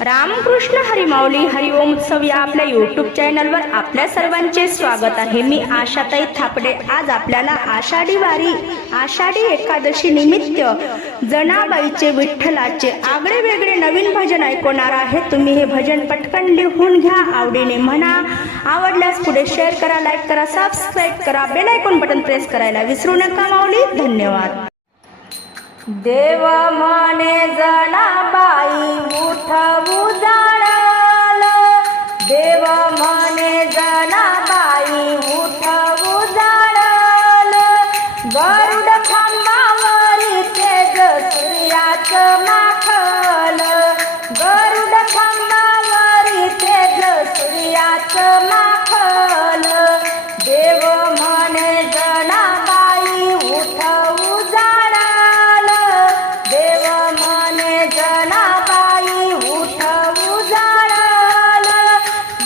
रामकृष्ण हरिमाऊली हरिओम उत्सव या आपल्या यूट्यूब चॅनलवर आपल्या सर्वांचे स्वागत आहे। मी आशाताई थापडे। आज आपल्याला आषाढी एकादशी निमित्त जनाबाईचे विठ्ठलाचे आगळे वेगळे नवीन भजन ऐकवणार आहे। तुम्ही हे भजन पटकन लिहून घ्या, आवडीने म्हणा। आवडल्यास पुढे शेअर करा, लाईक करा, सबस्क्राईब करा, बेल आयकॉन बटन प्रेस करायला विसरू नका। माऊली धन्यवाद। देव म्हणे जनाबाई उठवू जाळल, देव म्हणे जनाबाई उठवू जाळल। गरुड खांबावरी तेज सूर्याचं माखल, गरुड खांबावरी तेज सूर्याचं माखल। देव म्हणे जनाबाई उठवू जाळल, देव म्हणे जनाबाई उठवू जाळल।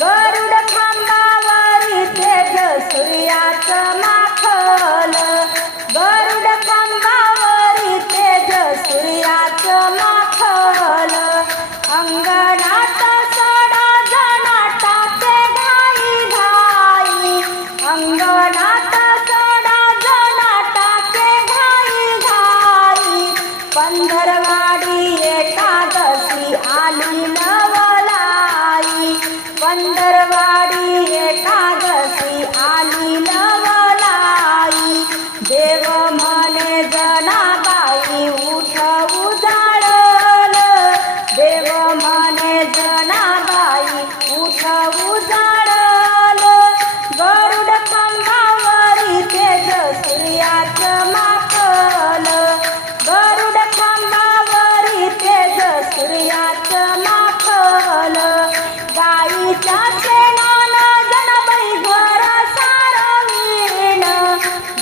गरुड खांबावरी तेज सूर्याचं माखल, गरुड खांबावरी तेज सूर्याचं माखल। अंगणात सडा जना टाके घाई घाई, अंगणात सडा जना टाके घाई घाई। पंधरवाडी एकादशी आली नवलाई, पंधरवाडी एकादशी आली नवलाई। देव म्हणे जनाबाई उठवू जाळल, देव म्हणे जनाबाई उठवू जाळल। गरुड खांबावरी तेज सूर्याचं माखल, गरुड खांबावरी तेज सूर्याचं माखल। गाईच्या शेणानं जनाबाई घर सारवीन,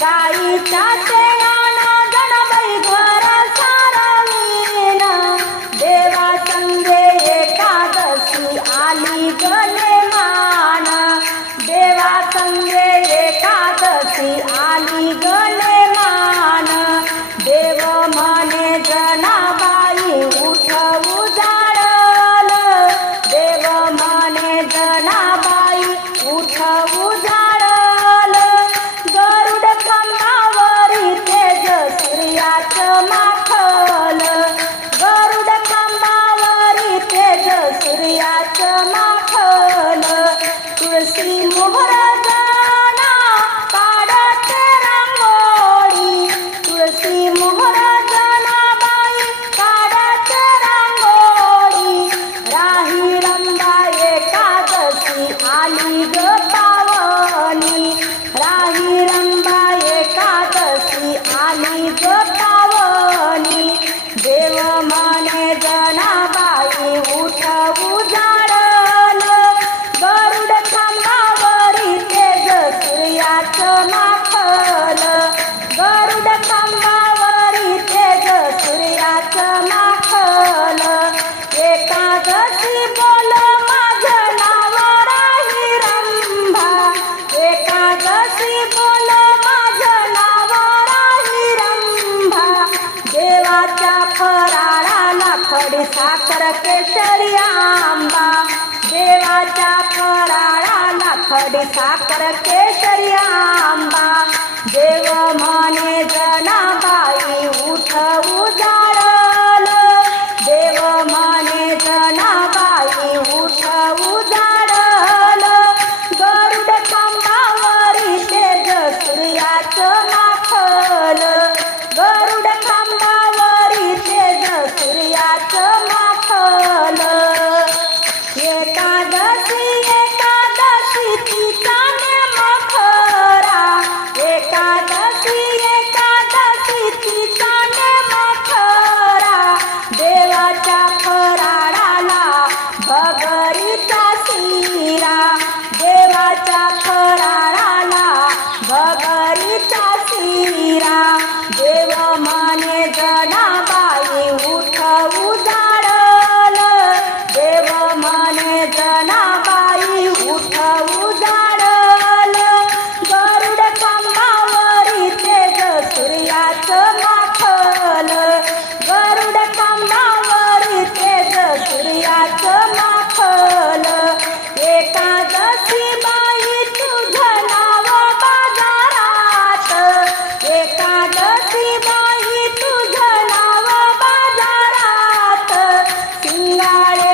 गाईच्या शेणानं जनाबाई घर सारवीन। देवा संगे एकादशी आली गले मान, देवा संगे एकादशी आली गले मान। देव म्हणे जनाबाई उठवू जाळल, देव म्हणे जनाबाई उठवू जाळल। गरुड खांबावरी तेज सूर्याचं माखल, गरुड खांबावरी तेज सूर्याचं माखल। तुळशी मोहर जना काढते रांगोळी, तुळशी मोहर जनाबाई काढते रांगोळी। राही रंबा एकादशी आली ग पावनी, राही रंबा एकादशी आली ग पावनी। देव म्हणे जनाबाई उठवू जाळल, गरुड खांबावरी तेज सूर्याचं माखल, गरुड खांबावरी तेज सूर्याचं माखल। एकादशी बोल माझं नाव राही रंभा, एकादशी बोल माझं नाव राही रंभा। देवाच्या फराळाला खडी साखर केशरी आंबा, देवाच्या फराळाला खडी साखर केशरी आंबा। देव म्हणे जनाबाई उठवू जाळल, देव म्हणे जनाबाई उठवू जाळल। गरुड खांबावरी तेज सूर्याचं माखल, गरुड खांबावरी तेज सूर्याचं माखल। एकादशी एकादशी तिचा नेम खरा, एकादशी शिंगाळे